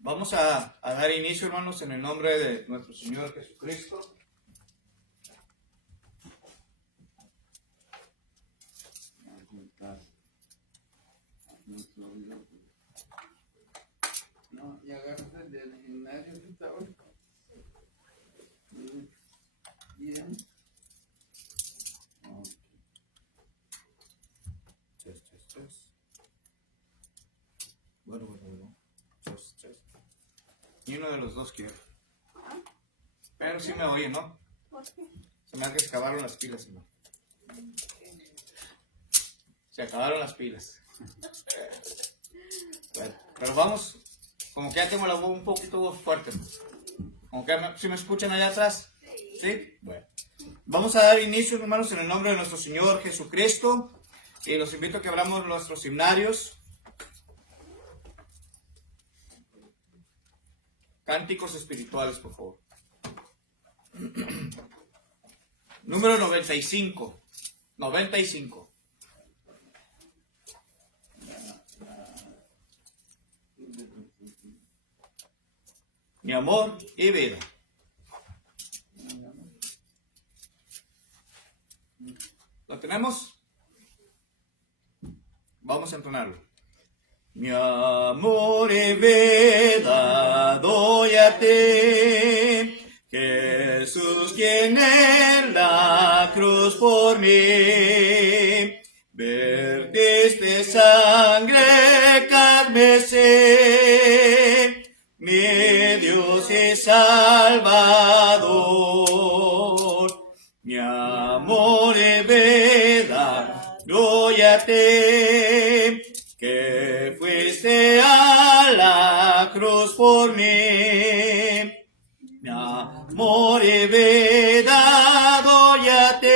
Vamos a dar inicio, hermanos, en el nombre de nuestro Señor Jesucristo. No, y agarras el del gimnasio que está ahora. Bien. Bueno. Y uno de los dos quiero. Pero sí me oye, ¿no? ¿Por qué? Se me hace que se acabaron las pilas, ¿no? Se acabaron las pilas. Bueno, pero vamos, como que ya tengo la voz un poquito fuerte, ¿no? Como que si me escuchan allá atrás. ¿Sí? Bueno. Vamos a dar inicio, hermanos, en el nombre de nuestro Señor Jesucristo. Y los invito a que abramos nuestros himnarios. Cánticos espirituales, por favor. Número 95. 95. Mi amor y vida. ¿Lo tenemos? Vamos a entonarlo. Mi amor y vida doy a ti, Jesús quien en la cruz por mí vertiste sangre carmesí, mi Dios y Salvador. Mi amor y vida doy a ti, que fuiste a la cruz por mí. Mi amor y vida doy a ti,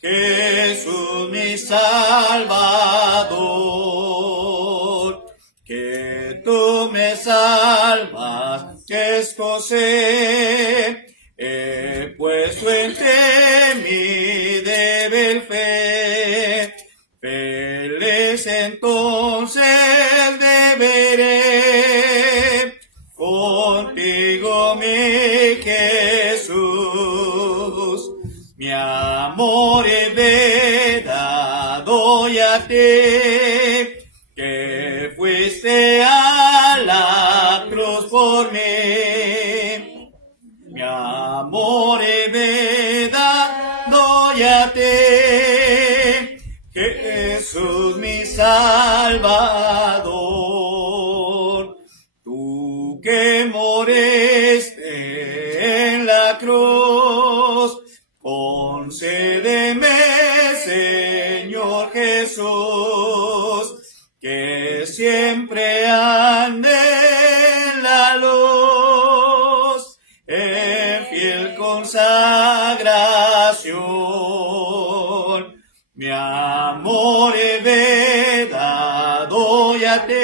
Jesús mi Salvador. Que tú me salvas, que escocé, he puesto en ti mi débil fe. Feliz entonces deberé contigo, mi Jesús. Mi amor y vida doy a ti, que fuiste a la cruz por mí. Mi amor y vida doy a ti, Jesús mi Salvador. Tú que moriste en la cruz, concédeme, Señor Jesús, que siempre ande en la luz, en fiel consagración. Mi amor y vida doy a ti,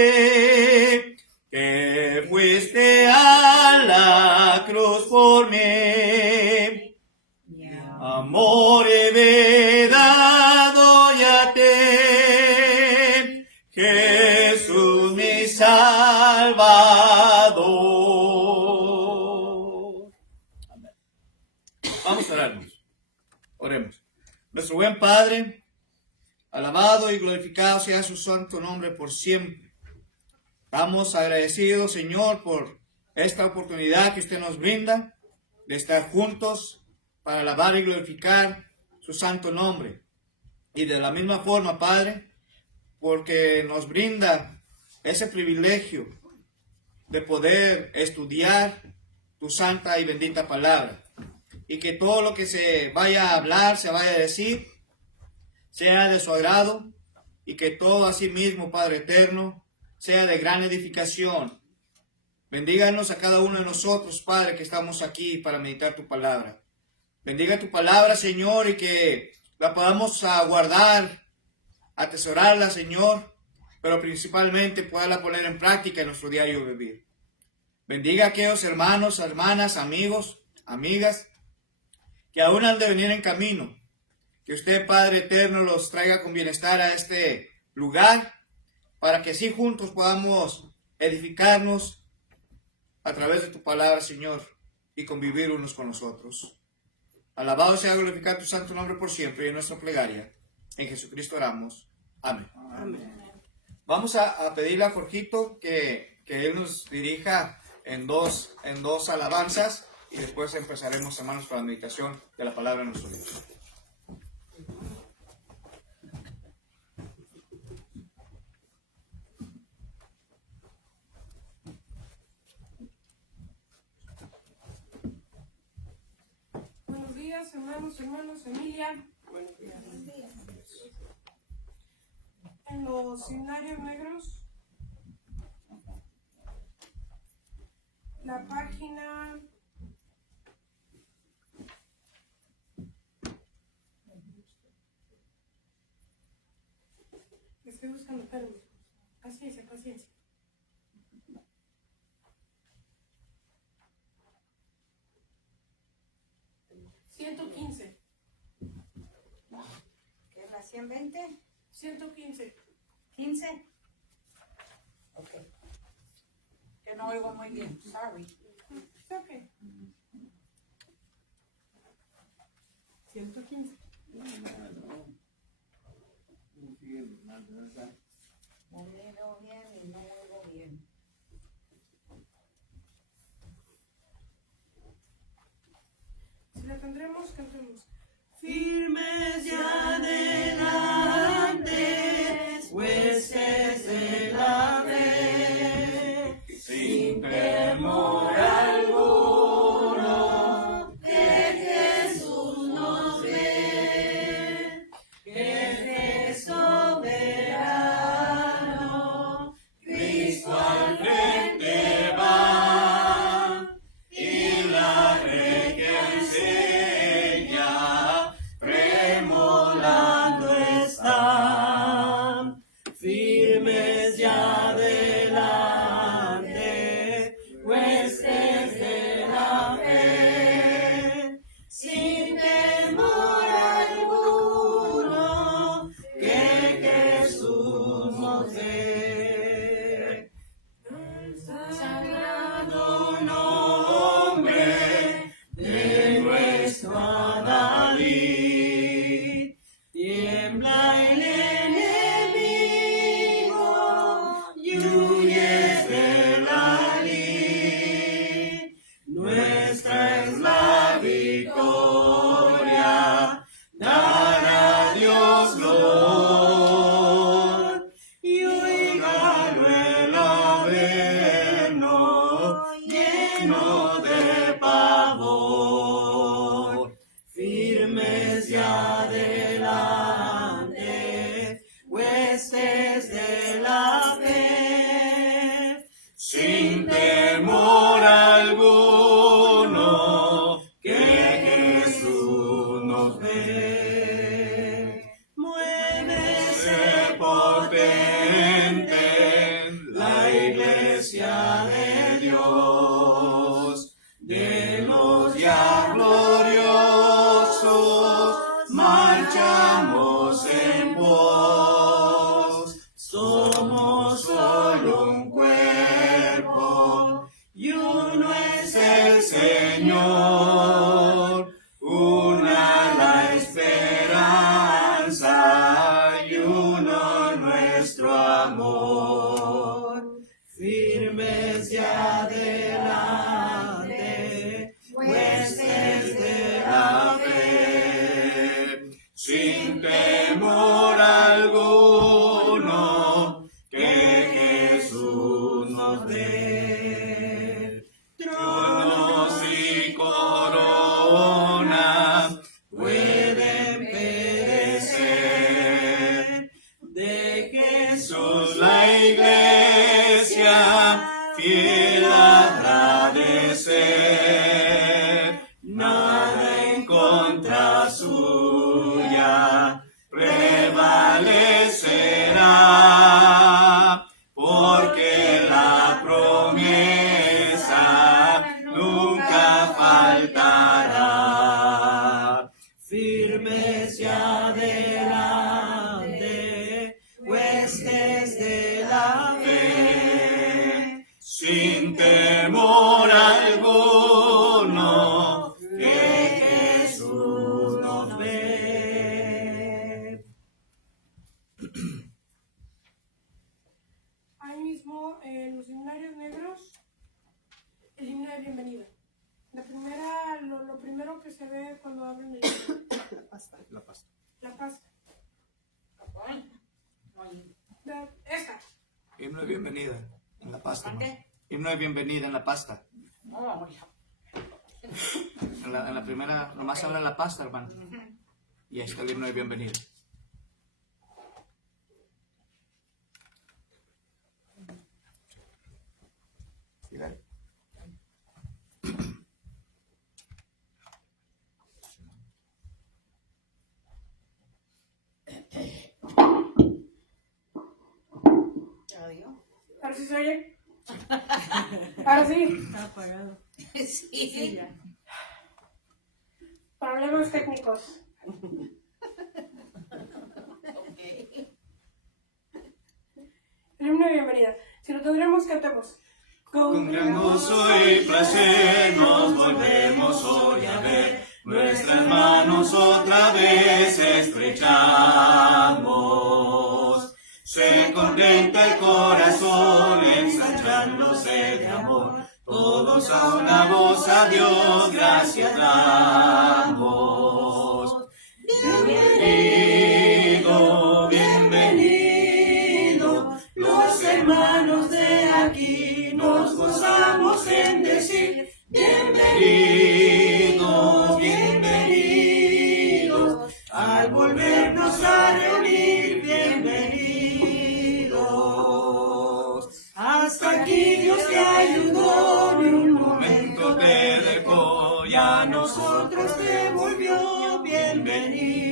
que fuiste a la cruz por mí. Mi amor y vida doy a ti, Jesús mi Salvador. Amén. Vamos a orarnos. Oremos. Nuestro buen Padre, alabado y glorificado sea su santo nombre por siempre. Estamos agradecidos, Señor, por esta oportunidad que usted nos brinda de estar juntos para alabar y glorificar su santo nombre. Y de la misma forma, Padre, porque nos brinda ese privilegio de poder estudiar tu santa y bendita palabra. Y que todo lo que se vaya a hablar, se vaya a decir, sea de su agrado, y que todo asimismo, Padre eterno, sea de gran edificación. Bendíganos a cada uno de nosotros, Padre, que estamos aquí para meditar tu palabra. Bendiga tu palabra, Señor, y que la podamos guardar, atesorarla, Señor, pero principalmente poderla poner en práctica en nuestro diario vivir. Bendiga a aquellos hermanos, hermanas, amigos, amigas, que aún han de venir en camino. Que usted, Padre eterno, los traiga con bienestar a este lugar, para que así juntos podamos edificarnos a través de tu palabra, Señor, y convivir unos con los otros. Alabado sea, glorificado tu santo nombre por siempre, y en nuestra plegaria. En Jesucristo oramos. Amén. Amén. Vamos a pedirle a Jorgito que él nos dirija en dos alabanzas, y después empezaremos, hermanos, con la meditación de la palabra de nuestro Dios. Buenos días, hermanos, Emilia. Buenos días. En los himnarios negros, la página 115. ¿Qué es la 120? 115. ¿15? Ok. Que no oigo muy bien, sorry. It's okay. 115. No miro bien y no oigo bien. Si la tendremos, cantemos. Firmes ya adelante, huestes de la fe, sin temor alguno, que Jesús nos ve, que es soberano, Cristo al frente va, y la regia enseña, tremolando están, firmes ya adelante, huestes de la fe, sin temor alguno, que Jesús nos dé. El sagrado nombre de nuestro David, tiembla el enemigo y huye de la lid. Nuestra es la victoria, dar a Dios glor, y oígalo el averno, lleno de pavor, firmes ya adelante, huestes de la fe, sin temor alguno, que Jesús nos ve. Muévese potente la iglesia de Dios, de los ya gloriosos, marchamos en pos. Somos solo un cuerpo, y uno es el Señor, una la esperanza, y uno nuestro amor. Firmes ya adelante, huestes de la fe, sin temor alguno, que Jesús nos dé. Tronos y coronas pueden perecer, de Jesús la iglesia fiel habrá de ser. Nada en contra suya prevalecerá, porque la promesa sin temor alguno, que Jesús nos ve. Ahí mismo, en los himnarios negros, el himno de bienvenida. Lo primero que se ve cuando abren el himno. La pasta. La pasta. Esta. Himno de bienvenida en la pasta. ¿Por qué? hermano. Himno de bienvenida en la pasta. En la primera, nomás habla la pasta, hermano. Y ahí está el himno de bienvenida. Mira. ¿Adiós? Ahora sí se oye. Ahora sí. Está apagado. Sí. Ya. Problemas técnicos. El himno de bienvenida. Si lo tendremos, cantemos. Con gran gozo y placer nos volvemos hoy a ver, nuestras manos otra vez estrechamos. Se contenta el corazón ensanchándose de amor, todos a una voz a Dios gracias damos. Bienvenido, bienvenido, los hermanos de aquí nos gozamos en decir, bienvenidos, bienvenidos, al volvernos a reunir, bienvenidos. Hasta aquí Dios te ayudó, ni un momento te dejó, ya a nosotros te volvió bienvenido.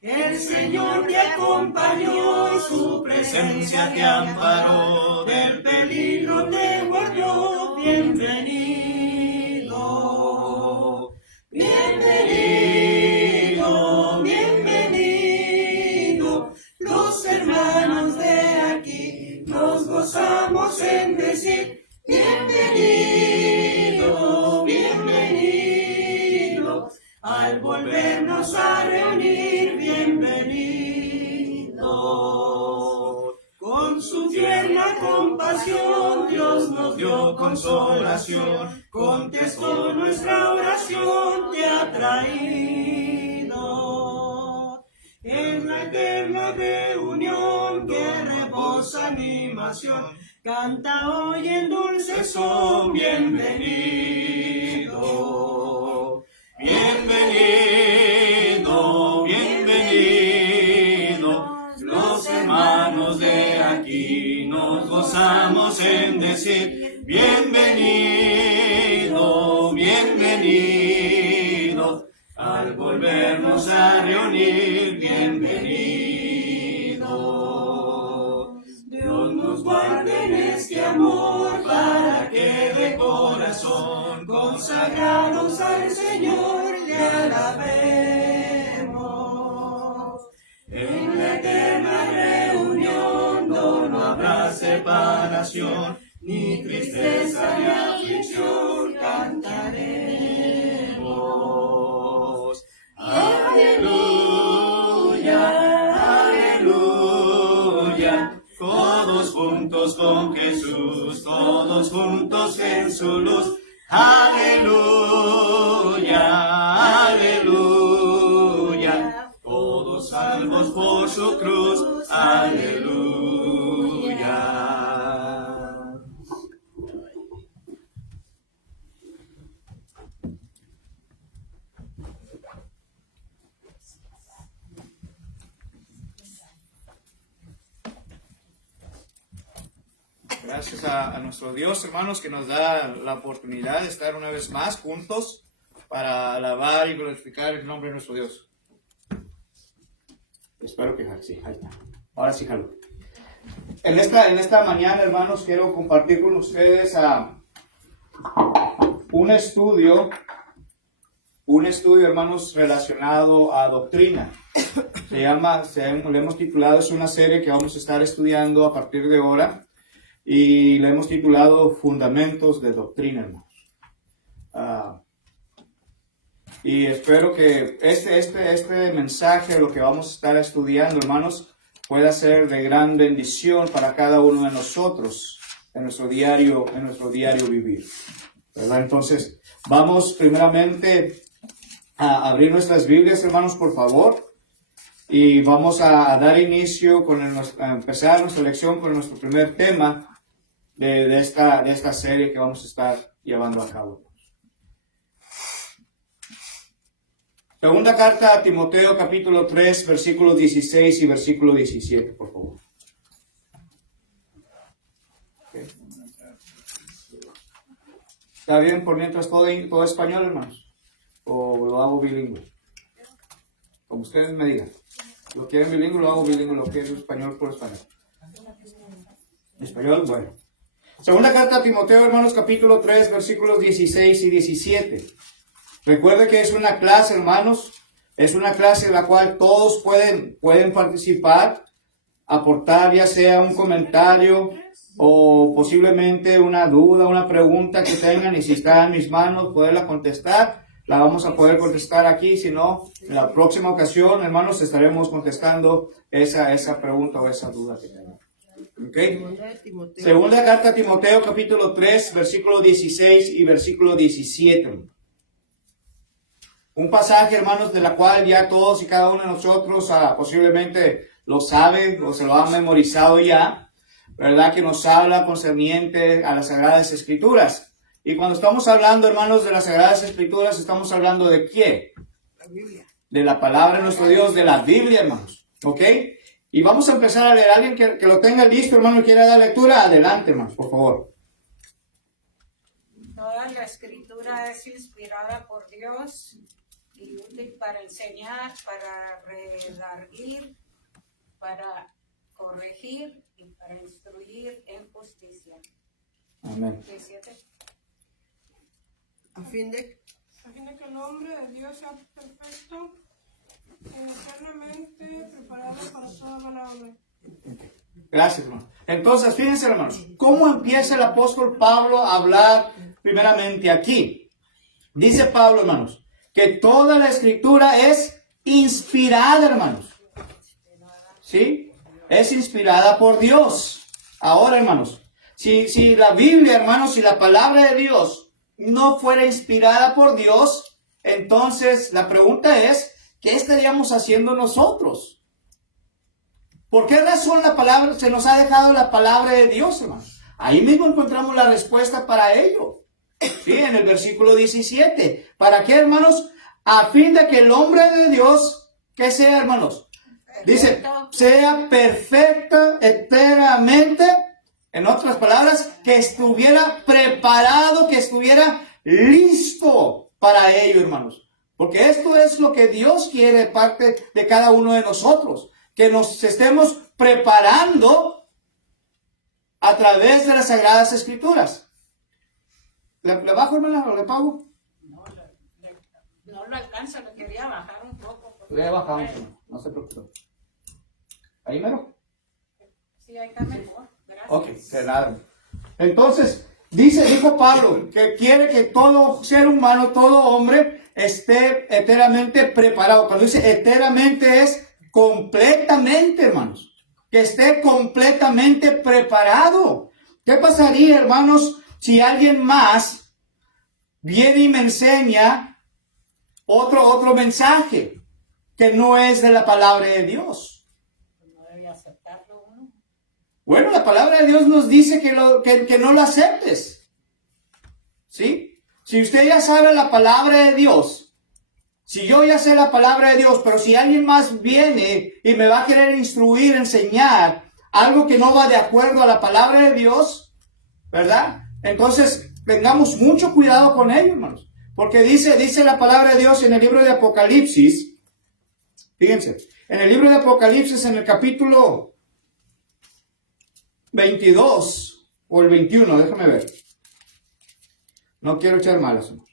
El Señor te acompañó y su presencia te amparó, del peligro te guardó, bienvenido. Bienvenido, bienvenido, los hermanos de aquí nos gozamos en decir, bienvenido, bienvenido, al volvernos a reunir, bienvenido. Con su tierna compasión Dios nos dio consolación, contestó nuestra oración, te ha traído. En la eterna reunión que rebosa animación, canta hoy en dulce son, bienvenido. Bienvenido, bienvenido, los hermanos de aquí nos gozamos en decir, bienvenido, bienvenido, al volvernos a reunir, bienvenido. Dios nos guarde en este amor para que de corazón consagrados al Señor le alabemos. En la eterna reunión no habrá separación, ni tristeza ni aflicción, cantaremos. Aleluya, aleluya, todos juntos con Jesús, todos juntos en su luz. Aleluya, aleluya, todos salvos por su cruz. Aleluya. Gracias a nuestro Dios, hermanos, que nos da la oportunidad de estar una vez más juntos para alabar y glorificar el nombre de nuestro Dios. Espero que sí, ahí está. Ahora sí, jalo. En esta mañana, hermanos, quiero compartir con ustedes un estudio, hermanos, relacionado a doctrina. Le hemos titulado, es una serie que vamos a estar estudiando a partir de ahora. y le hemos titulado Fundamentos de Doctrina, hermanos. Y espero que este mensaje, lo que vamos a estar estudiando, hermanos, pueda ser de gran bendición para cada uno de nosotros en nuestro diario vivir, ¿verdad? Entonces, vamos primeramente a abrir nuestras Biblias, hermanos, por favor. Y vamos a dar inicio a empezar nuestra lección con nuestro primer tema de esta serie que vamos a estar llevando a cabo. Segunda carta a Timoteo, capítulo 3, versículos 16 y versículo 17, por favor. Okay. ¿Está bien por mientras todo español, hermanos? ¿O lo hago bilingüe? Como ustedes me digan. Lo quieren bilingüe, lo hago bilingüe. Lo quieren español, por español. Español, bueno. Segunda carta a Timoteo, hermanos, capítulo 3, versículos 16 y 17. Recuerde que es una clase, hermanos. Es una clase en la cual todos pueden participar, aportar ya sea un comentario o posiblemente una duda, una pregunta que tengan, y si está en mis manos, poderla contestar. La vamos a poder contestar aquí, si no, en la próxima ocasión, hermanos, estaremos contestando esa pregunta o esa duda que tengan. ¿Okay? Segunda carta a Timoteo, capítulo 3, versículo 16 y versículo 17. Un pasaje, hermanos, de la cual ya todos y cada uno de nosotros posiblemente lo saben o se lo han memorizado ya, ¿verdad? Que nos habla concerniente a las Sagradas Escrituras. Y cuando estamos hablando, hermanos, de las Sagradas Escrituras, estamos hablando ¿de qué? La Biblia. De la palabra de nuestro Dios, de la Biblia, hermanos. ¿Ok? Y vamos a empezar a leer. Alguien que lo tenga listo, hermano, y quiera dar lectura, adelante, hermanos, por favor. Toda la escritura es inspirada por Dios y útil para enseñar, para redarguir, para corregir y para instruir en justicia. Amén. 17. A fin de que el hombre de Dios sea perfecto y eternamente preparado para toda buena obra. Gracias, hermano. Entonces, fíjense, hermanos, ¿cómo empieza el apóstol Pablo a hablar primeramente aquí? Dice Pablo, hermanos, que toda la escritura es inspirada, hermanos. ¿Sí? Es inspirada por Dios. Ahora, hermanos, si la Biblia, hermanos, si la palabra de Dios no fuera inspirada por Dios, entonces la pregunta es, ¿qué estaríamos haciendo nosotros? ¿Por qué razón la palabra se nos ha dejado la palabra de Dios, hermanos? Ahí mismo encontramos la respuesta para ello. Sí, en el versículo 17. ¿Para qué, hermanos? A fin de que el hombre de Dios, ¿qué sea, hermanos? Dice, sea perfecta enteramente. En otras palabras, que estuviera preparado, que estuviera listo para ello, hermanos. Porque esto es lo que Dios quiere de parte de cada uno de nosotros. Que nos estemos preparando a través de las Sagradas Escrituras. ¿Le bajo, hermana, o le pago? No lo alcanza, lo quería bajar un poco. Le bajamos, no se preocupe. ¿Ahí mero? Sí, ahí está mejor. Gracias. Ok, cerrado. Entonces, dijo Pablo que quiere que todo ser humano, todo hombre, esté enteramente preparado. Cuando dice enteramente es completamente, hermanos. Que esté completamente preparado. ¿Qué pasaría, hermanos, si alguien más viene y me enseña otro mensaje que no es de la palabra de Dios? No debe aceptarlo uno. Bueno, la palabra de Dios nos dice que no lo aceptes. ¿Sí? Si usted ya sabe la palabra de Dios, si yo ya sé la palabra de Dios, pero si alguien más viene y me va a querer instruir, enseñar algo que no va de acuerdo a la palabra de Dios, ¿verdad? Entonces, tengamos mucho cuidado con ello, hermanos. Porque dice la palabra de Dios en el libro de Apocalipsis, fíjense, en el libro de Apocalipsis, en el capítulo 22 o el 21, déjame ver. No quiero echar malas, hermanos.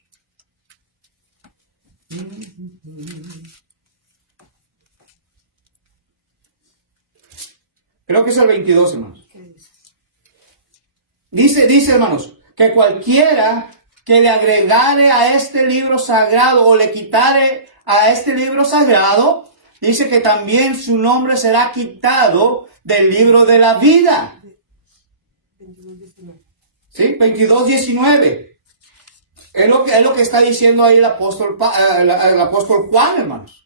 Creo que es el 22, hermanos. dice hermanos, que cualquiera que le agregare a este libro sagrado o le quitare a este libro sagrado, dice que también su nombre será quitado del libro de la vida. 22:19. ¿Sí? 22:19. Es lo que está diciendo ahí el apóstol Juan, hermanos.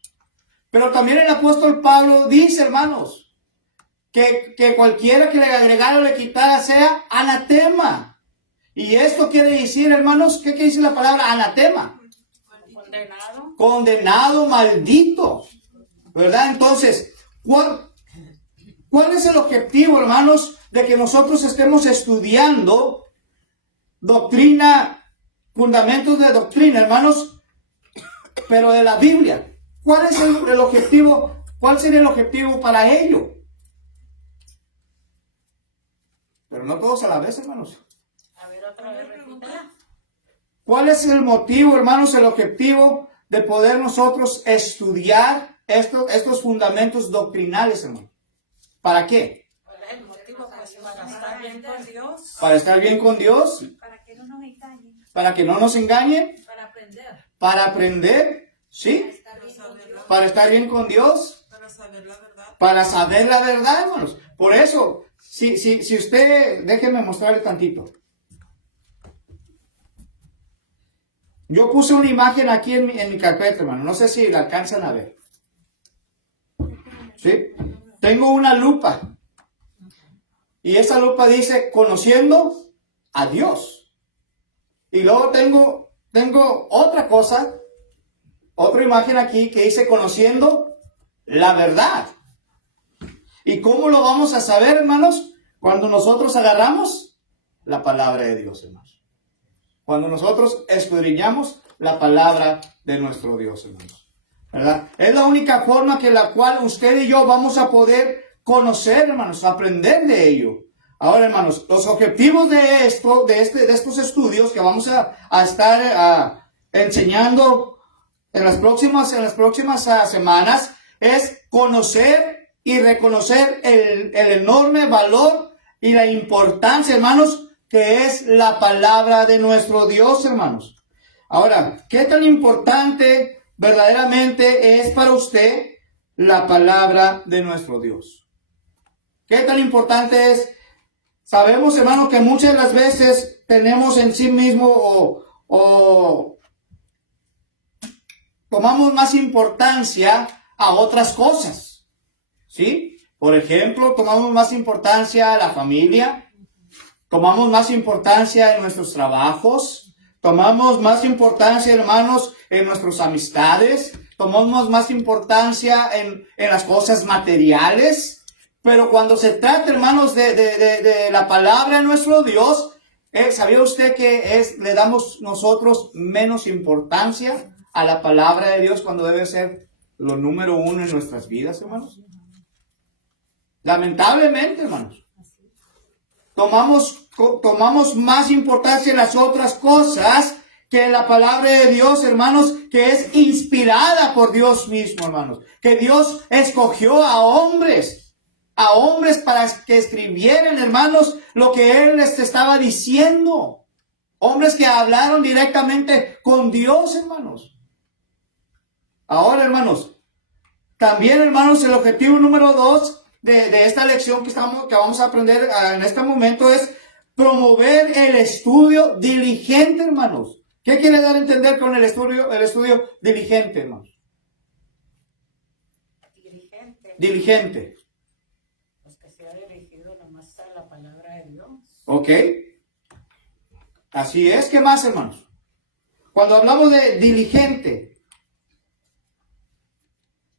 Pero también el apóstol Pablo dice, hermanos, que cualquiera que le agregara o le quitara sea anatema. Y esto quiere decir, hermanos, ¿qué quiere decir la palabra anatema? Condenado. Condenado, maldito. ¿Verdad? Entonces, ¿cuál es el objetivo, hermanos, de que nosotros estemos estudiando doctrina, fundamentos de doctrina, hermanos, pero de la Biblia? ¿Cuál es el objetivo? ¿Cuál sería el objetivo para ello? Pero no todos a la vez, hermanos. A ver, otra vez, repítela. ¿Cuál es el motivo, hermanos, el objetivo de poder nosotros estudiar estos fundamentos doctrinales, hermanos? ¿Para qué? ¿Cuál es el motivo? Pues para estar bien con Dios. ¿Para estar bien con Dios? Para que no nos engañen, ¿Para que no nos engañen? para aprender, ¿Para aprender? ¿Sí? estar bien con Dios. ¿Para estar bien con Dios? Para saber la verdad. Para saber la verdad, hermanos. Por eso, si usted, déjenme mostrarle tantito. Yo puse una imagen aquí en mi carpeta, hermano. No sé si la alcanzan a ver. ¿Sí? Tengo una lupa. Y esa lupa dice, conociendo a Dios. Y luego tengo otra cosa, otra imagen aquí que dice, conociendo la verdad. ¿Y cómo lo vamos a saber, hermanos? Cuando nosotros agarramos la palabra de Dios, hermanos. Cuando nosotros escudriñamos la palabra de nuestro Dios, hermanos. ¿Verdad? Es la única forma que la cual usted y yo vamos a poder conocer, hermanos, aprender de ello. Ahora, hermanos, los objetivos de estos estudios que vamos a estar enseñando en las próximas semanas es conocer y reconocer el enorme valor y la importancia, hermanos, que es la palabra de nuestro Dios, hermanos. Ahora, ¿qué tan importante verdaderamente es para usted la palabra de nuestro Dios? ¿Qué tan importante es? Sabemos, hermano, que muchas de las veces tenemos en sí mismo o tomamos más importancia a otras cosas, ¿sí? Por ejemplo, tomamos más importancia a la familia, tomamos más importancia en nuestros trabajos, tomamos más importancia, hermanos, en nuestras amistades, tomamos más importancia en las cosas materiales. Pero cuando se trata, hermanos, de la palabra de nuestro Dios, ¿sabía usted que le damos nosotros menos importancia a la palabra de Dios cuando debe ser lo número uno en nuestras vidas, hermanos? Lamentablemente, hermanos. Tomamos más importancia en las otras cosas que en la palabra de Dios, hermanos, que es inspirada por Dios mismo, hermanos. Que Dios escogió a hombres para que escribieran, hermanos, lo que Él les estaba diciendo. Hombres que hablaron directamente con Dios, hermanos. Ahora, hermanos, también, hermanos, el objetivo número 2 de esta lección que vamos a aprender en este momento es promover el estudio diligente, hermanos. ¿Qué quiere dar a entender con el estudio diligente, hermanos? Diligente. Pues que sea dirigido nomás a la palabra de Dios. ¿Ok? Así es. ¿Qué más, hermanos? Cuando hablamos de diligente.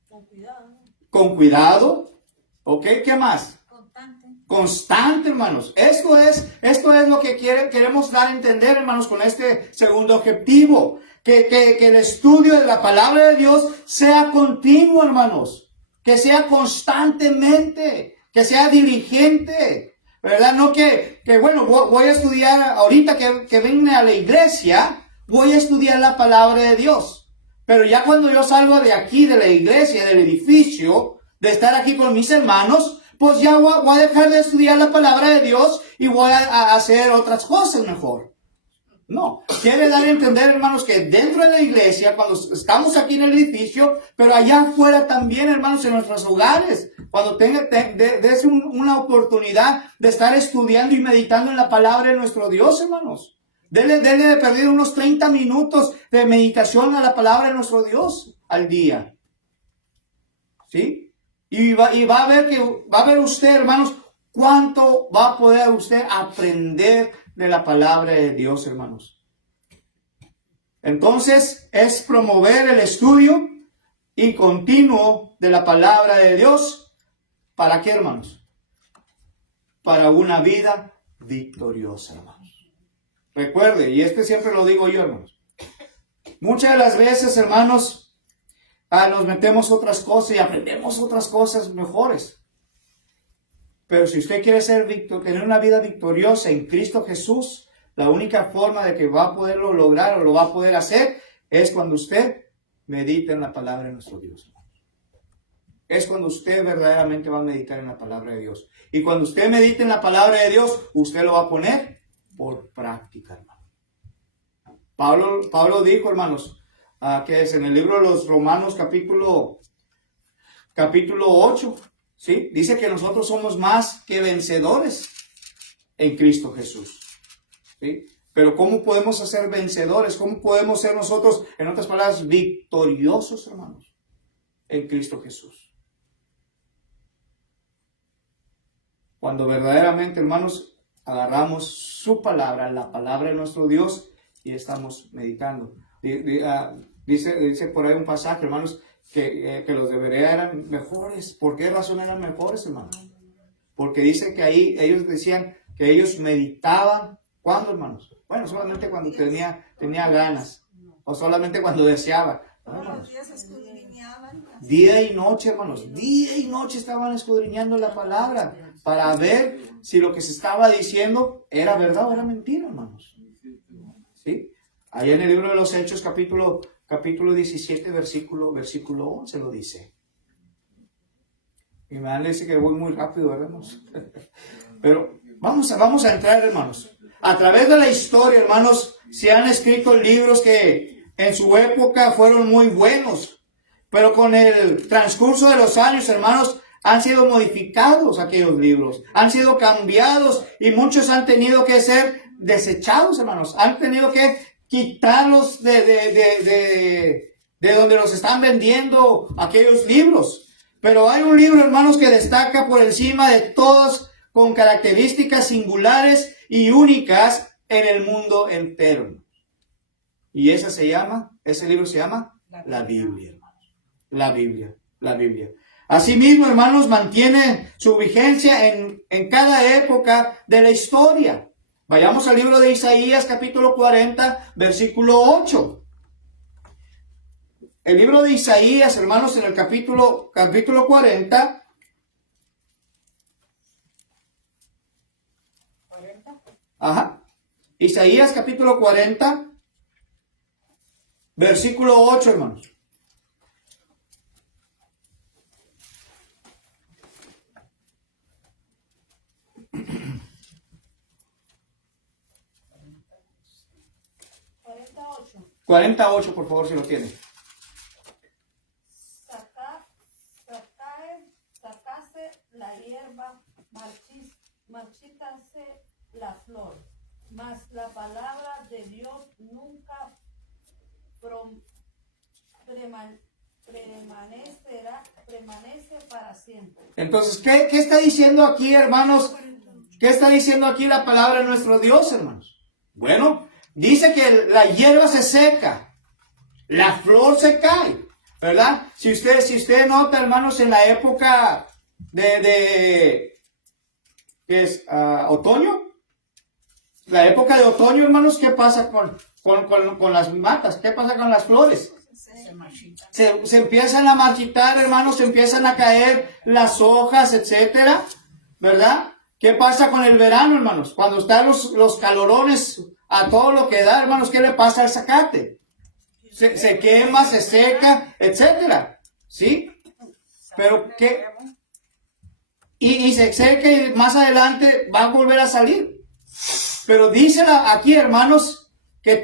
Con cuidado, Con cuidado. ¿Ok? ¿Qué más? constante, Constante, hermanos. Esto es lo que queremos dar a entender, hermanos, con este segundo objetivo. Que el estudio de la palabra de Dios sea continuo, hermanos. Que sea constantemente. Que sea diligente. ¿Verdad? No que bueno, voy a estudiar ahorita que venga a la iglesia, voy a estudiar la palabra de Dios. Pero ya cuando yo salgo de aquí, de la iglesia, del edificio, de estar aquí con mis hermanos, pues ya voy a dejar de estudiar la palabra de Dios y voy a hacer otras cosas mejor. No, quiere dar a entender, hermanos, que dentro de la iglesia, cuando estamos aquí en el edificio, pero allá afuera también, hermanos, en nuestros hogares, cuando des una oportunidad de estar estudiando y meditando en la palabra de nuestro Dios, hermanos. Dele de perder unos 30 minutos de meditación a la palabra de nuestro Dios al día. ¿Sí? Y va a ver usted, hermanos, cuánto va a poder usted aprender de la palabra de Dios, hermanos. Entonces, es promover el estudio y continuo de la palabra de Dios. ¿Para qué, hermanos? Para una vida victoriosa, hermanos. Recuerde, y siempre lo digo yo, hermanos. Muchas de las veces, hermanos, nos metemos otras cosas y aprendemos otras cosas mejores. Pero si usted quiere tener una vida victoriosa en Cristo Jesús, la única forma de que va a poderlo lograr o lo va a poder hacer es cuando usted medite en la palabra de nuestro Dios. Es cuando usted verdaderamente va a meditar en la palabra de Dios. Y cuando usted medite en la palabra de Dios, usted lo va a poner por práctica, hermano. Pablo dijo, hermanos, que es en el libro de los Romanos capítulo 8, ¿sí? Dice que nosotros somos más que vencedores en Cristo Jesús, ¿sí? Pero ¿cómo podemos ser vencedores? ¿Cómo podemos ser nosotros, en otras palabras, victoriosos, hermanos, en Cristo Jesús? Cuando verdaderamente, hermanos, agarramos su palabra, la palabra de nuestro Dios, y estamos meditando. Dice por ahí un pasaje, hermanos, que los de Berea eran mejores. ¿Por qué razón eran mejores, hermanos? Porque dice que ahí ellos decían que ellos meditaban. ¿Cuándo, hermanos? Bueno, solamente cuando tenía ganas. O solamente cuando deseaba. Todos los días escudriñaban. Día y noche, hermanos. Día y noche estaban escudriñando la palabra para ver si lo que se estaba diciendo era verdad o era mentira, hermanos. ¿Sí? Allá en el libro de los Hechos, capítulo 17, versículo 11 lo dice. Y me dice que voy muy rápido, ¿verdad, hermanos? Pero vamos a entrar, hermanos. A través de la historia, hermanos, se han escrito libros que en su época fueron muy buenos. Pero con el transcurso de los años, hermanos, han sido modificados aquellos libros. Han sido cambiados y muchos han tenido que ser desechados, hermanos. Han tenido que quitarlos de donde los están vendiendo aquellos libros. Pero hay un libro, hermanos, que destaca por encima de todos, con características singulares y únicas en el mundo entero. Y ese libro se llama la Biblia, hermanos. La Biblia. Asimismo, hermanos, mantiene su vigencia en cada época de la historia. Vayamos al libro de Isaías, capítulo 40, versículo 8. El libro de Isaías, hermanos, en el capítulo 40. Ajá. Isaías, capítulo 40, versículo 8, hermanos. $48. 48, por favor, si lo tiene. Sacase la hierba, marchítase la flor, mas la palabra de Dios nunca permanece para siempre. Entonces, ¿qué está diciendo aquí, hermanos? ¿Qué está diciendo aquí la palabra de nuestro Dios, hermanos? Bueno, dice que la hierba se seca, la flor se cae, ¿verdad? Si usted nota, hermanos, en la época ¿qué es? Otoño. La época de otoño, hermanos, ¿qué pasa con las matas? ¿Qué pasa con las flores? Se empiezan a marchitar, hermanos, se empiezan a caer las hojas, etcétera, ¿verdad? ¿Qué pasa con el verano, hermanos? Cuando están los calorones a todo lo que da, hermanos, ¿qué le pasa al zacate? Se quema, se seca, etcétera, ¿sí? Pero ¿qué? y sé que más adelante va a volver a salir. Pero dice aquí, hermanos, que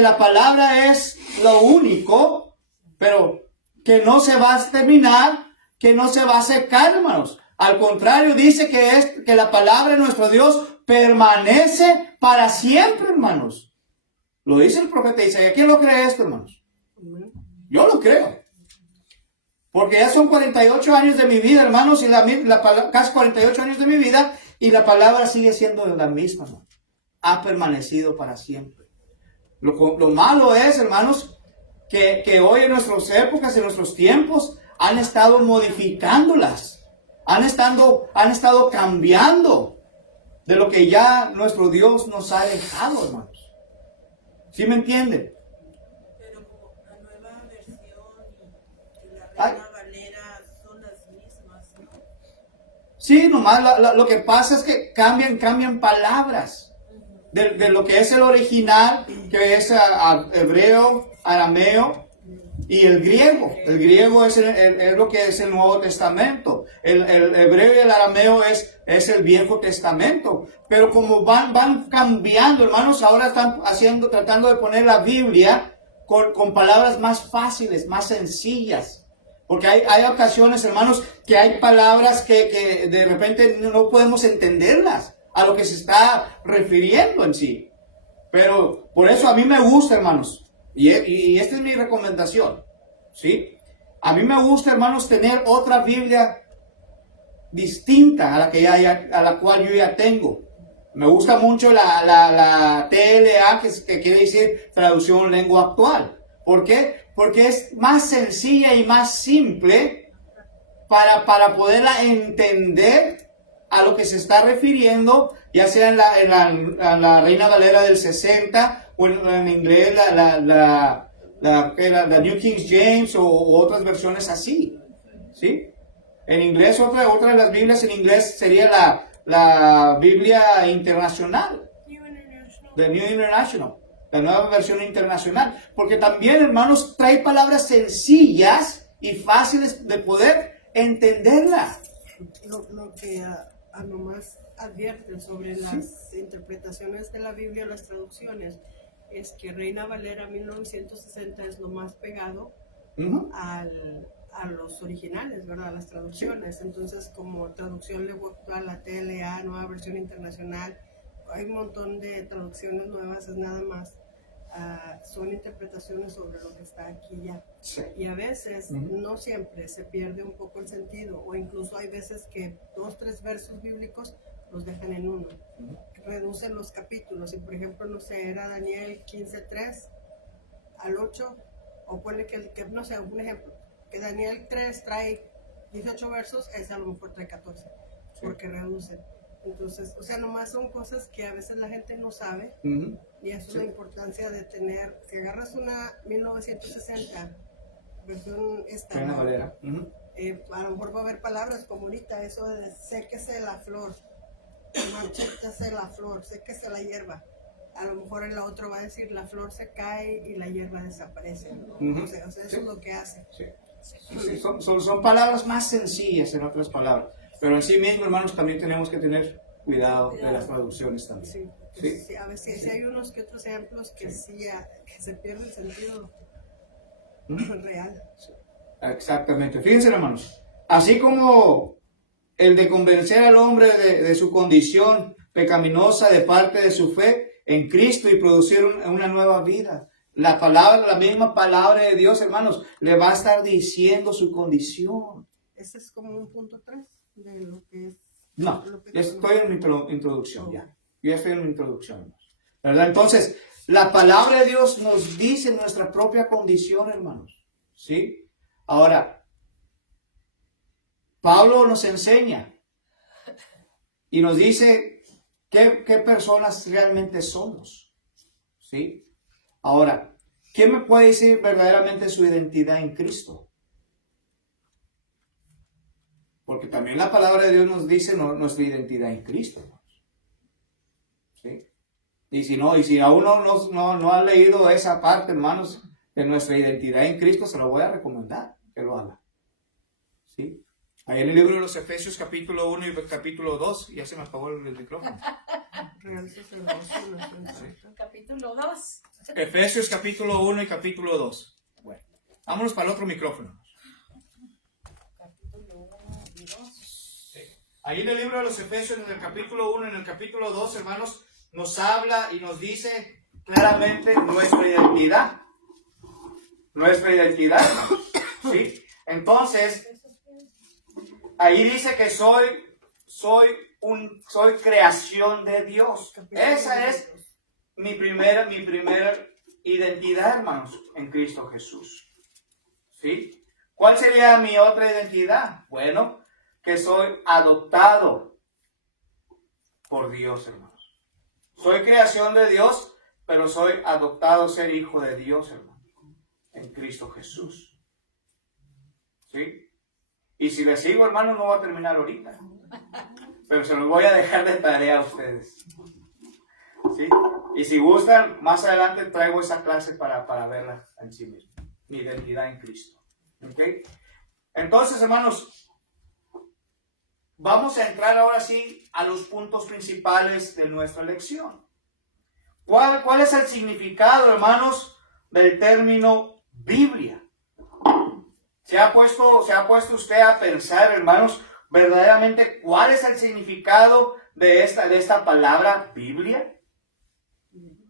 la palabra es lo único, pero que no se va a terminar, que no se va a secar, hermanos. Al contrario, dice que la palabra de nuestro Dios permanece para siempre, hermanos. Lo dice el profeta Isaías. ¿Quién lo cree esto, hermanos? Yo lo creo. Porque ya son 48 años de mi vida, hermanos, y casi 48 años de mi vida, y la palabra sigue siendo la misma, hermano. Ha permanecido para siempre. Lo malo es, hermanos, que hoy en nuestras épocas, en nuestros tiempos, han estado modificándolas. Han estado cambiando de lo que ya nuestro Dios nos ha dejado, hermanos. ¿Sí me entienden? Pero como la nueva versión y la Ay. Reina Valera son las mismas, ¿no? Sí, nomás lo que pasa es que cambian palabras de lo que es el original, que es hebreo, arameo y el griego. El griego es lo que es el Nuevo Testamento. El hebreo y el arameo es el Viejo Testamento. Pero como van cambiando, hermanos, ahora están tratando de poner la Biblia con palabras más fáciles, más sencillas. Porque hay ocasiones, hermanos, que hay palabras que de repente no podemos entenderlas a lo que se está refiriendo en sí. Pero por eso a mí me gusta, hermanos, y esta es mi recomendación, ¿sí? A mí me gusta, hermanos, tener otra Biblia distinta a la cual yo ya tengo. Me gusta mucho la TLA, que quiere decir Traducción Lengua Actual. ¿Por qué? Porque es más sencilla y más simple para poderla entender a lo que se está refiriendo, ya sea en la Reina Valera del 60 o en inglés la New King James o otras versiones así, ¿sí? En inglés, otra de las Biblias en inglés sería la Biblia Internacional, The New International, la nueva versión internacional, porque también, hermanos, trae palabras sencillas y fáciles de poder entenderlas. Lo que nomás advierten sobre las interpretaciones de la Biblia, las traducciones, es que Reina Valera 1960 es lo más pegado a los originales, ¿verdad? A las traducciones. Entonces, como traducción lengua actual, la TLA, nueva versión internacional, hay un montón de traducciones nuevas, es nada más. Son interpretaciones sobre lo que está aquí ya. Sí. Y a veces, no siempre, se pierde un poco el sentido, o incluso hay veces que 2, 3 versos bíblicos los dejan en uno. Reducen los capítulos, y por ejemplo, no sé, era Daniel 15:3 al 8, o ponle que no sé, un ejemplo, que Daniel 3 trae 18 versos, ese a lo mejor trae 14, porque reducen. Entonces, o sea, nomás son cosas que a veces la gente no sabe, y eso es la importancia de tener. Si agarras una 1960 versión Reina Valera. a lo mejor va a haber palabras como ahorita, eso de séquese la flor, marchítase la flor, séquese la hierba. A lo mejor en la otra va a decir la flor se cae y la hierba desaparece. O sea, eso es lo que hace. Sí. Sí, son palabras más sencillas, en otras palabras. Pero en sí mismo, hermanos, también tenemos que tener cuidado de las traducciones también. Sí, a veces sí hay unos que otros ejemplos que que se pierde el sentido real. Exactamente. Fíjense, hermanos, así como el de convencer al hombre de su condición pecaminosa de parte de su fe en Cristo y producir una nueva vida. La misma palabra de Dios, hermanos, le va a estar diciendo su condición. Ese es como un punto 3 de lo que es. No, estoy en mi introducción ya. Yo ya estoy en mi introducción, ¿verdad? Entonces, la palabra de Dios nos dice nuestra propia condición, hermanos. ¿Sí? Ahora, Pablo nos enseña y nos dice qué personas realmente somos. ¿Sí? Ahora, ¿quién me puede decir verdaderamente su identidad en Cristo? Porque también la palabra de Dios nos dice nuestra identidad en Cristo. ¿Sí? Y si aún no ha leído esa parte, hermanos, de nuestra identidad en Cristo, se lo voy a recomendar que lo haga. ¿Sí? Ahí en el libro de los Efesios capítulo 1 y capítulo 2, ya se me apagó el micrófono. Real sacerdocio, nación santa. Capítulo 2. Efesios capítulo 1 y capítulo 2. Bueno, vámonos para el otro micrófono. Capítulo 1 y 2. Ahí en el libro de los Efesios, en el capítulo 1 y en el capítulo 2, hermanos, nos habla y nos dice claramente nuestra identidad. Nuestra identidad, ¿sí? Entonces, ahí dice que soy creación de Dios. Esa es mi primera identidad, hermanos, en Cristo Jesús. ¿Sí? ¿Cuál sería mi otra identidad? Bueno, que soy adoptado por Dios, hermanos. Soy creación de Dios, pero soy adoptado a ser hijo de Dios, hermanos, en Cristo Jesús. ¿Sí? Y si les sigo, hermanos, no voy a terminar ahorita. Pero se los voy a dejar de tarea a ustedes. ¿Sí? Y si gustan, más adelante traigo esa clase para verla en sí misma. Mi identidad en Cristo. ¿Ok? Entonces, hermanos, vamos a entrar ahora sí a los puntos principales de nuestra lección. ¿Cuál es el significado, hermanos, del término Biblia? ¿Se ha puesto usted a pensar, hermanos, verdaderamente cuál es el significado de esta palabra Biblia?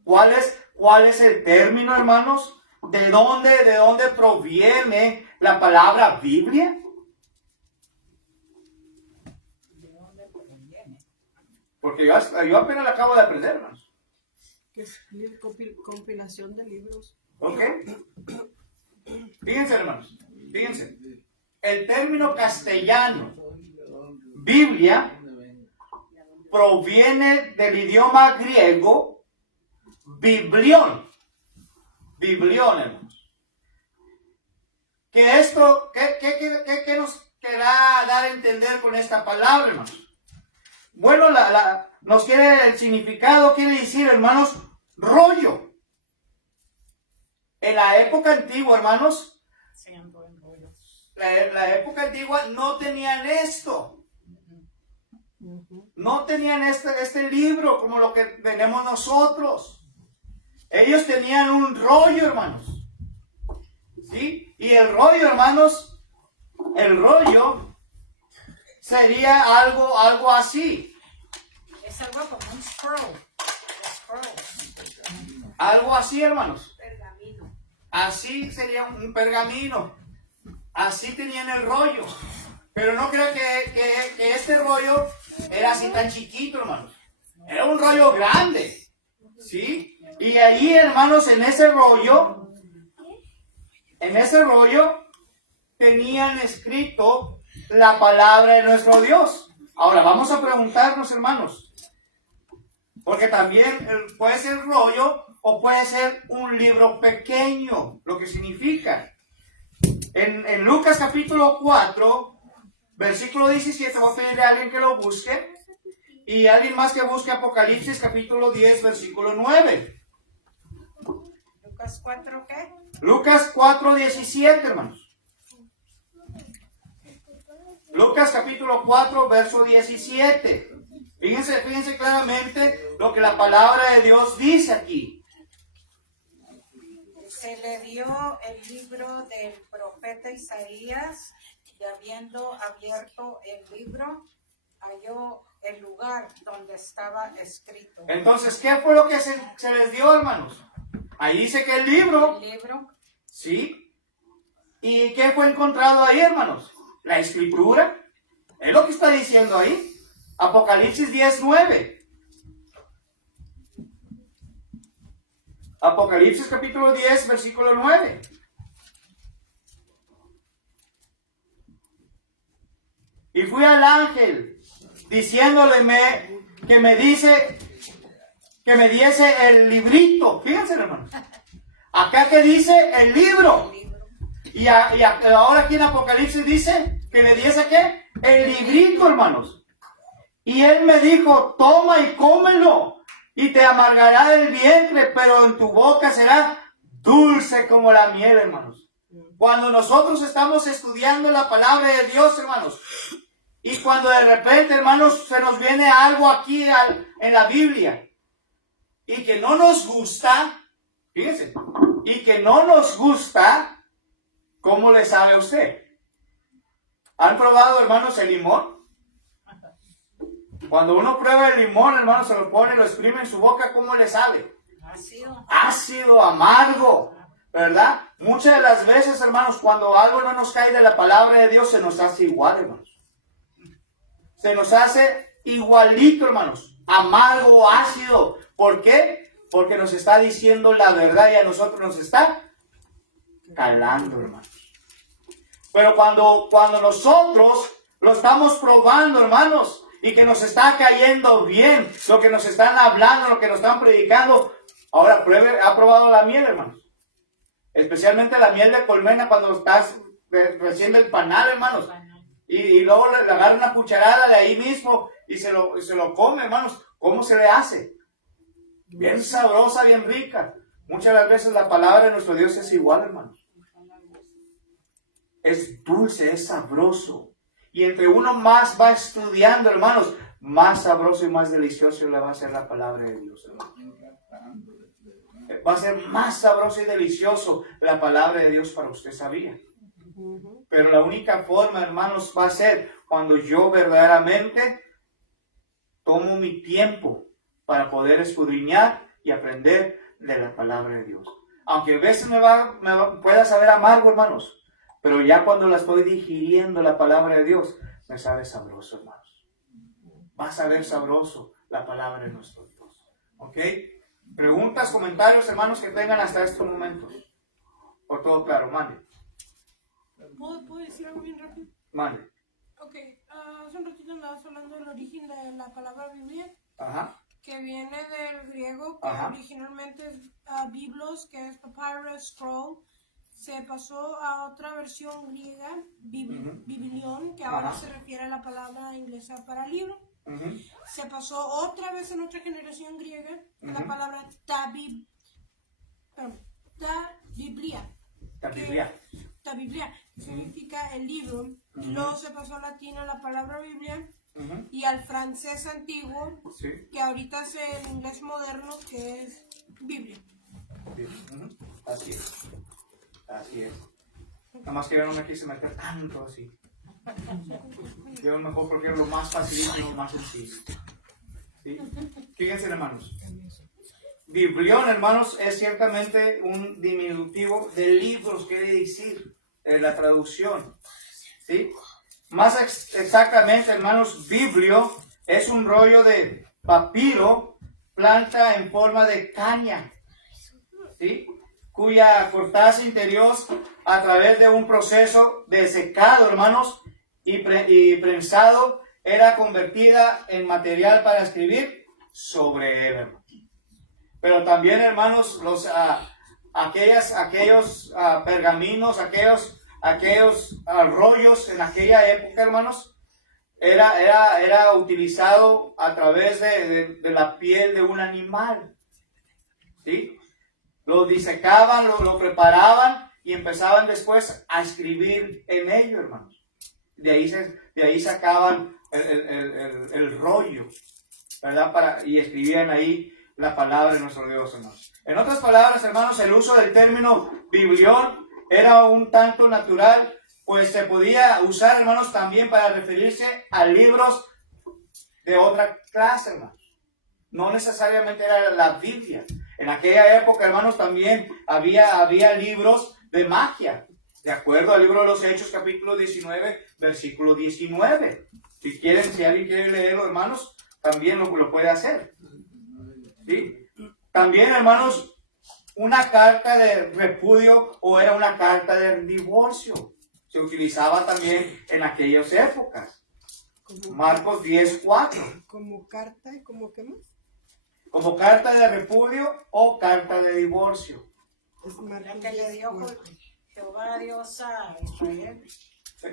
¿Cuál es el término, hermanos? ¿De dónde proviene la palabra Biblia? ¿De dónde proviene? Porque yo apenas la acabo de aprender, hermanos. Que es compilación de libros. ¿Ok? Fíjense, hermanos. Fíjense. El término castellano, Biblia, proviene del idioma griego biblión. Biblión, hermanos. ¿Qué nos querrá dar a entender con esta palabra, hermanos? Bueno, el significado quiere decir, hermanos, rollo. En la época antigua, hermanos, la época antigua no tenían esto. No tenían este libro como lo que tenemos nosotros. Ellos tenían un rollo, hermanos. ¿Sí? Y el rollo, hermanos, sería algo así. Es algo como un scroll. Algo así, hermanos. Pergamino. Así sería un pergamino. Así tenían el rollo. Pero no creo que este rollo era así tan chiquito, hermanos. Era un rollo grande. ¿Sí? Y ahí, hermanos, en ese rollo tenían escrito la palabra de nuestro Dios. Ahora, vamos a preguntarnos, hermanos. Porque también puede ser rollo o puede ser un libro pequeño, lo que significa. En Lucas capítulo 4, versículo 17, voy a pedirle a alguien que lo busque. Y alguien más que busque Apocalipsis capítulo 10, versículo 9. ¿Lucas 4 qué? Lucas 4, 17, hermanos. Lucas capítulo 4, verso 17. Fíjense claramente lo que la palabra de Dios dice aquí. Se le dio el libro del profeta Isaías y habiendo abierto el libro, halló el lugar donde estaba escrito. Entonces, ¿qué fue lo que se les dio, hermanos? Ahí dice que el libro. El libro. ¿Sí? ¿Y qué fue encontrado ahí, hermanos? La escritura. Es lo que está diciendo ahí. Apocalipsis 10, 9. Apocalipsis capítulo 10, versículo 9. Y fui al ángel diciéndole que me diese el librito. Fíjense, hermanos. Acá que dice el libro. Y ahora aquí en Apocalipsis dice que le diese ¿qué? El librito, hermanos. Y él me dijo, toma y cómelo, y te amargará el vientre, pero en tu boca será dulce como la miel, hermanos. Cuando nosotros estamos estudiando la palabra de Dios, hermanos, y cuando de repente, hermanos, se nos viene algo aquí en la Biblia y que no nos gusta, fíjense, y que no nos gusta, ¿cómo le sabe a usted? ¿Han probado, hermanos, el limón? Cuando uno prueba el limón, hermanos, se lo pone, lo exprime en su boca, ¿cómo le sabe? Ácido, amargo, ¿verdad? Muchas de las veces, hermanos, cuando algo no nos cae de la palabra de Dios, se nos hace igual, hermanos. Se nos hace igualito, hermanos, amargo, ácido. ¿Por qué? Porque nos está diciendo la verdad y a nosotros nos está calando, hermanos. Pero cuando nosotros lo estamos probando, hermanos, y que nos está cayendo bien, lo que nos están hablando, lo que nos están predicando, ahora pruebe, ¿ha probado la miel, hermanos? Especialmente la miel de colmena cuando estás recién del panal, hermanos. Y luego le agarra una cucharada de ahí mismo y se lo come, hermanos. ¿Cómo se le hace? Bien sabrosa, bien rica. Muchas de las veces la palabra de nuestro Dios es igual, hermanos. Es dulce, es sabroso. Y entre uno más va estudiando, hermanos, más sabroso y más delicioso le va a ser la palabra de Dios, hermanos. Va a ser más sabroso y delicioso la palabra de Dios para usted, ¿sabía? Pero la única forma, hermanos, va a ser cuando yo verdaderamente tomo mi tiempo para poder escudriñar y aprender de la palabra de Dios. Aunque a veces pueda saber amargo, hermanos, pero ya cuando la estoy digiriendo la palabra de Dios, me sabe sabroso, hermanos. Va a saber sabroso la palabra de nuestro Dios. ¿Ok? Preguntas, comentarios, hermanos, que tengan hasta estos momentos. Por todo claro, mande. ¿Puedo decir algo bien rápido? Mande. Ok, hace un ratito andabas hablando del origen de la palabra Biblia, Ajá. que viene del griego, que Ajá. originalmente es biblos, que es papyrus, scroll, se pasó a otra versión griega, biblión, que ahora Ajá. se refiere a la palabra inglesa para libro. Uh-huh. Se pasó otra vez en otra generación griega la palabra tabiblia. Tabiblia, que significa el libro. Y luego se pasó al latín a la palabra Biblia. Y al francés antiguo, Sí. que ahorita es el inglés moderno, que es Biblia. Así es. Así es. Nada más que yo no me quise meter tanto así. Yo mejor porque es lo más facilito y lo más sencillo. ¿Sí? Fíjense, hermanos. Biblión, hermanos, es ciertamente un diminutivo de libros, quiere decir, en la traducción. ¿Sí? Más exactamente, hermanos, biblio es un rollo de papiro, planta en forma de caña, ¿sí? Cuya corteza interior, a través de un proceso de secado, hermanos, y prensado, era convertida en material para escribir sobre él, hermanos. Pero también, hermanos, aquellos pergaminos, aquellos rollos en aquella época, hermanos, era utilizado a través de la piel de un animal, ¿sí? Lo disecaban, lo preparaban y empezaban después a escribir en ello, hermanos. De ahí sacaban el rollo, ¿verdad? Y escribían ahí la palabra de nuestro Dios, hermanos. En otras palabras, hermanos, el uso del término biblión era un tanto natural, pues se podía usar, hermanos, también para referirse a libros de otra clase, hermanos. No necesariamente era la Biblia. En aquella época, hermanos, también había libros de magia, de acuerdo al libro de los Hechos, capítulo 19, versículo 19. Si alguien quiere leerlo, hermanos, también lo puede hacer. ¿Sí? También, hermanos, una carta de repudio o era una carta de divorcio. Se utilizaba también en aquellas épocas. Marcos 10:4. ¿Como carta y como qué más? Como carta de repudio o carta de divorcio. Es La Marcos que le dio 10:4. Jehová Dios a Israel. Sí.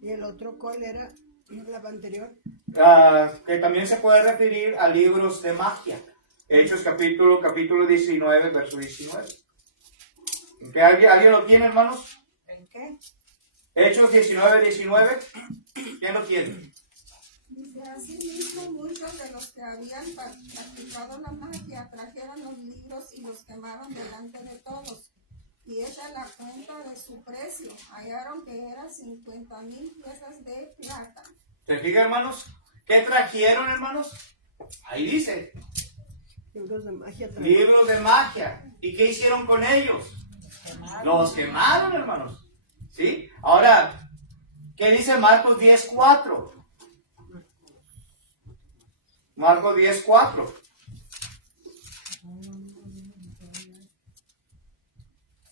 ¿Y el otro cuál era? La anterior. Que también se puede referir a libros de magia. Hechos capítulo 19, verso 19. ¿Que alguien lo tiene, hermanos? ¿El qué? Hechos 19:19. ¿Quién lo tiene? Dice, asimismo, muchos de los que habían practicado la magia trajeron los libros y los quemaron delante de todos. Y hecha la cuenta de su precio, hallaron que eran 50,000 piezas de plata. ¿Se fijan, hermanos? ¿Qué trajeron, hermanos? Ahí dice. Libros de magia. Libros de magia. ¿Y qué hicieron con ellos? Los quemaron, hermanos. ¿Sí? Ahora, ¿qué dice Marcos 10:4? Marcos 10:4.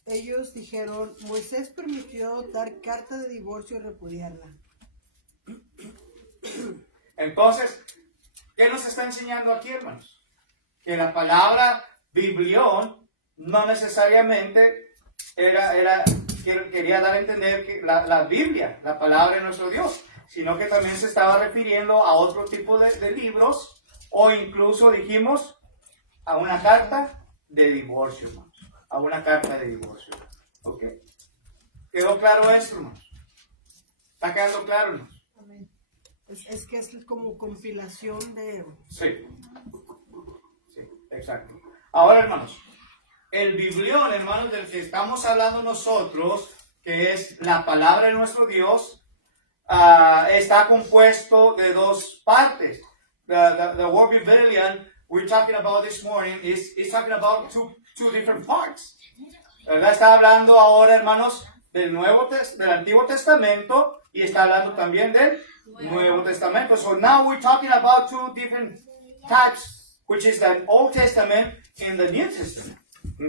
Ellos dijeron, Moisés permitió dar carta de divorcio y repudiarla. Entonces, ¿qué nos está enseñando aquí, hermanos? Que la palabra biblión no necesariamente quería dar a entender que la Biblia, la palabra de nuestro Dios, sino que también se estaba refiriendo a otro tipo de libros, o incluso dijimos a una carta de divorcio, hermanos. A una carta de divorcio. ¿Ok? ¿Quedó claro esto, hermanos? ¿Está quedando claro, hermanos? Es que es como compilación de... Sí. Sí, exacto. Ahora, hermanos, el biblión, hermanos, del que estamos hablando nosotros, que es la palabra de nuestro Dios, está compuesto de dos partes. The word biblion we're talking about this morning is talking about two different parts. ¿Verdad? Está hablando ahora, hermanos, del Antiguo Testamento y está hablando también del Nuevo Testamento. So now we're talking about two different types, which is the Old Testament and the New Testament.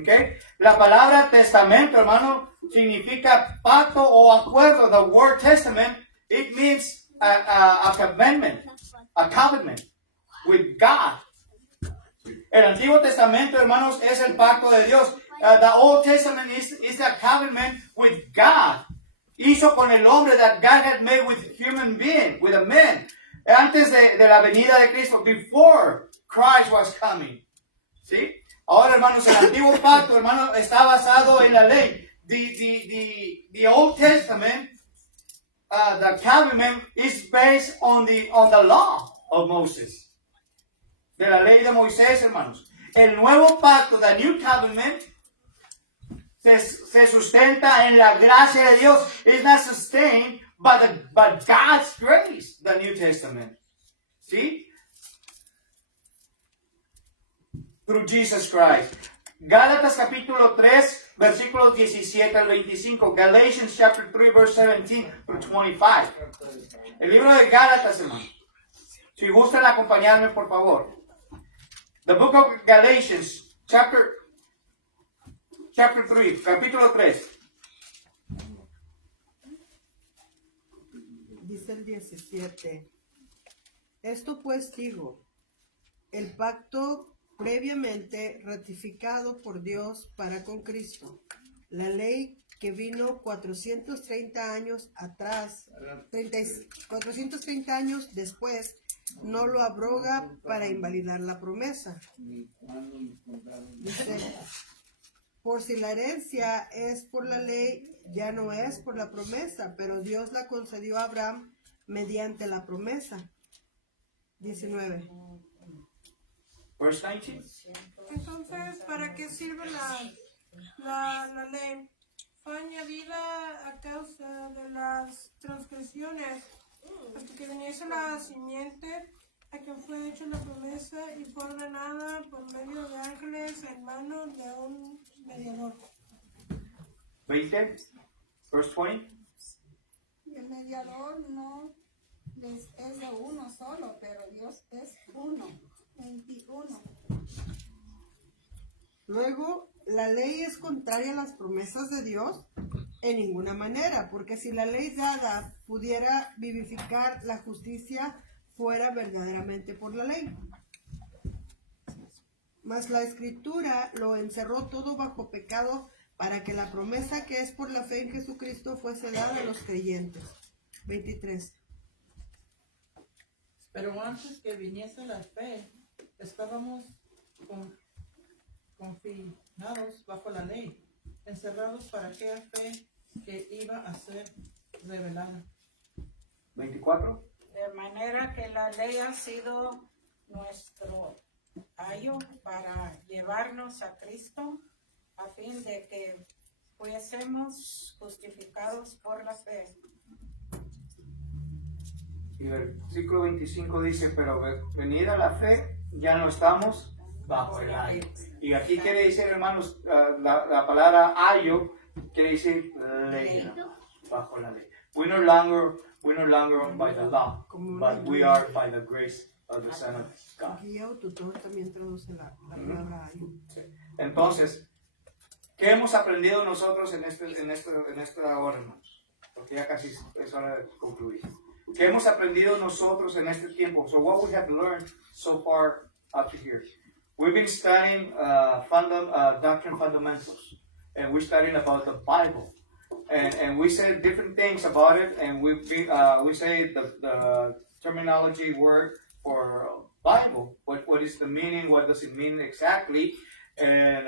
Okay? La palabra testamento, hermano, significa pacto o acuerdo. The word testament, it means a covenant with God. El Antiguo Testamento, hermanos, es el pacto de Dios. The Old Testament is a covenant with God. Hizo con el hombre that God had made with human being, with a man. Antes de la venida de Cristo, before Christ was coming. ¿Sí? Ahora, hermanos, el Antiguo Pacto, hermanos, está basado en la ley. The Old Testament, the covenant is based on the law of Moses. De la ley de Moisés, hermanos. El nuevo pacto, the New Covenant, se sustenta en la gracia de Dios. It's not sustained by God's grace, the New Testament. ¿Sí? Through Jesus Christ. Gálatas capítulo 3, versículos 17 al 25. Galatians chapter 3, verse 17 through 25. El libro de Gálatas, hermanos. Si gustan acompañarme, por favor. The book of Galatians, chapter 3, capítulo 3. Dice el 17. Esto pues digo, el pacto previamente ratificado por Dios para con Cristo, la ley que vino 430 años atrás, 430 años después, no lo abroga para invalidar la promesa. Dice, por si la herencia es por la ley, ya no es por la promesa, pero Dios la concedió a Abraham mediante la promesa. 19. Verse 19. Entonces, ¿para qué sirve la ley? Fue añadida a causa de las transgresiones, hasta que viniese la simiente a quien fue hecha la promesa y fue ordenada por medio de ángeles en manos de un mediador. 20. Verse 20. Y el mediador no es de uno solo, pero Dios es uno. 21. Luego, ¿la ley es contraria a las promesas de Dios? En ninguna manera, porque si la ley dada pudiera vivificar la justicia, fuera verdaderamente por la ley. Mas la Escritura lo encerró todo bajo pecado para que la promesa que es por la fe en Jesucristo fuese dada a los creyentes. 23. Pero antes que viniese la fe, estábamos confinados bajo la ley, encerrados para aquella fe que iba a ser revelada. 24. De manera que la ley ha sido nuestro ayo para llevarnos a Cristo, a fin de que fuésemos justificados por la fe. Y el versículo 25 dice, pero venida la fe, ya no estamos bajo el ayo. Y aquí quiere decir, hermanos, la palabra ayo quiere decir ley, bajo la ley. We're no longer by the law, but we are by the grace of the Son of God. Guía o tutor también traduce la palabra ayo. Sí. Entonces, ¿qué hemos aprendido nosotros en esta hora, hermanos? Porque ya casi es hora de concluir. ¿Qué hemos aprendido nosotros en este tiempo? So what we have learned so far up to here. We've been studying doctrine fundamentals, and we're studying about the Bible, and we say different things about it, and we say the terminology word for Bible. What is the meaning? What does it mean exactly? And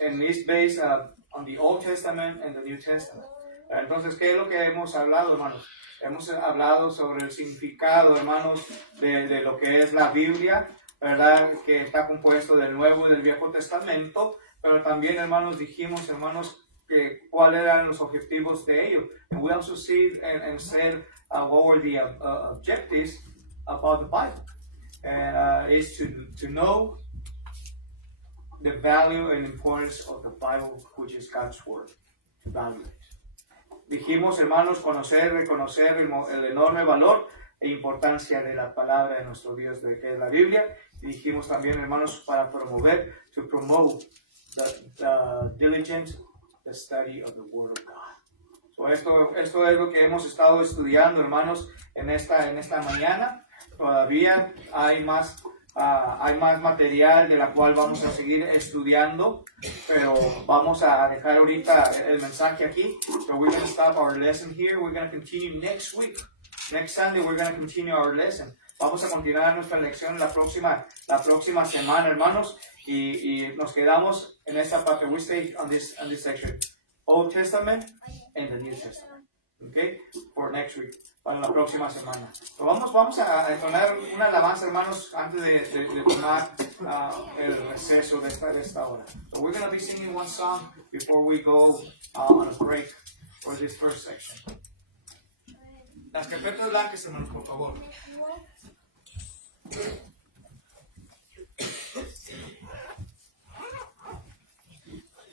it's based on the Old Testament and the New Testament. Entonces, ¿qué es lo que hemos hablado, hermanos? Hemos hablado sobre el significado, hermanos, de lo que es la Biblia, ¿verdad? Que está compuesto del Nuevo y del Viejo Testamento, pero también, hermanos, dijimos, hermanos, que cuáles eran los objetivos de ello. And we also see and said what were the objectives about the Bible. And is to know the value and importance of the Bible, which is God's Word, to value it. Dijimos, hermanos, reconocer el enorme valor e importancia de la palabra de nuestro Dios, de que es la Biblia. Y dijimos también, hermanos, para promote the diligent study of the Word of God. So esto es lo que hemos estado estudiando, hermanos, en esta mañana. Todavía hay más material de la cual vamos a seguir estudiando, pero vamos a dejar ahorita el mensaje aquí. So we're going to stop our lesson here. We're going to continue next week. Next Sunday we're going to continue our lesson. Vamos a continuar nuestra lección la próxima semana, hermanos, y nos quedamos en esta parte. We stay on this section, Old Testament and the New Testament. Okay, for next week. Para la próxima semana. So vamos a entonar una alabanza, hermanos, antes de tomar el receso de esta hora. So we're going to be singing one song before we go on a break for this first section. Las carpetas blancas, hermanos, por favor.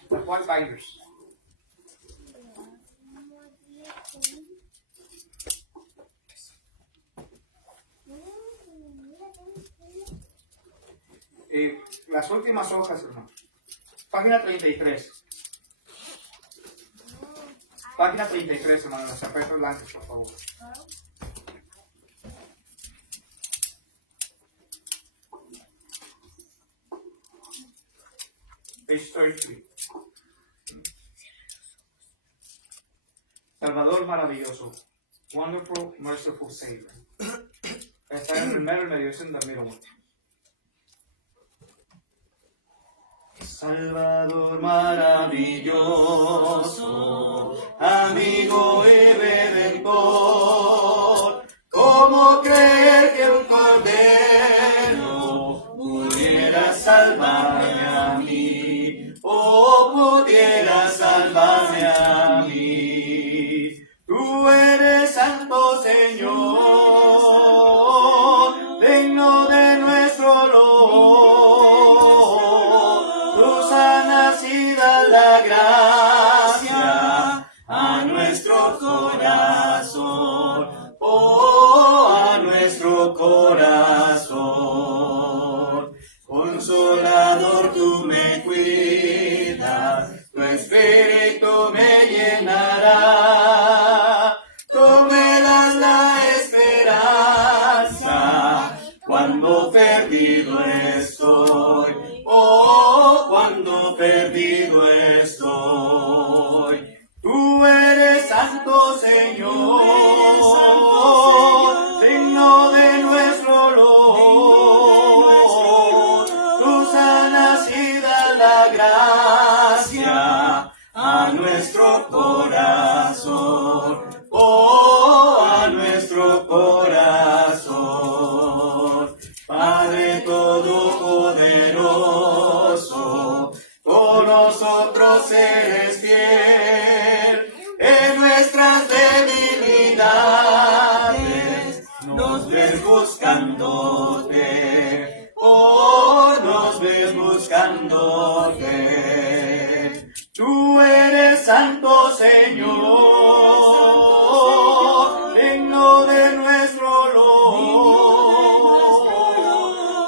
The white binders. Las últimas hojas, hermano. Página 33. Página 33, hermano. Las carpetas blancas, por favor. Page 33. Salvador maravilloso. Wonderful, merciful Savior. Está en el primero y medio, es en the middle one. Salvador maravilloso, amigo y redentor, ¿cómo creer que un cordero pudiera salvarme a mí? ¿O pudiera salvarme a mí? Tú eres santo, Señor, digno de nuestro olor. La gracia a nuestro corazón, oh, a nuestro corazón. Consolador, tú me cuidas, tu espíritu me llenará. Tú me das la esperanza cuando perdido estoy. Oh, cuando perdido estoy. Tú eres santo, Señor, digno de nuestro olor. Tú sanas y das la gracia a nuestro corazón. buscándote. Tú eres santo, Señor, digno de nuestro olor.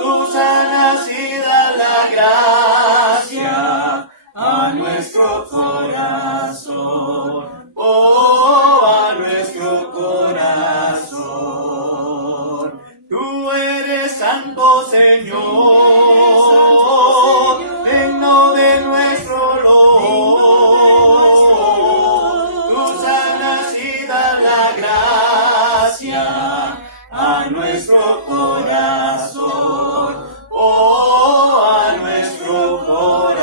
Tú sanas y das la gracia a nuestro corazón. Oh, a nuestro corazón. Tú eres santo, Señor, digno de nuestro olor. Tú sanas y das la gracia a nuestro corazón. Oh, a nuestro corazón.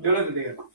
Dios les bendiga.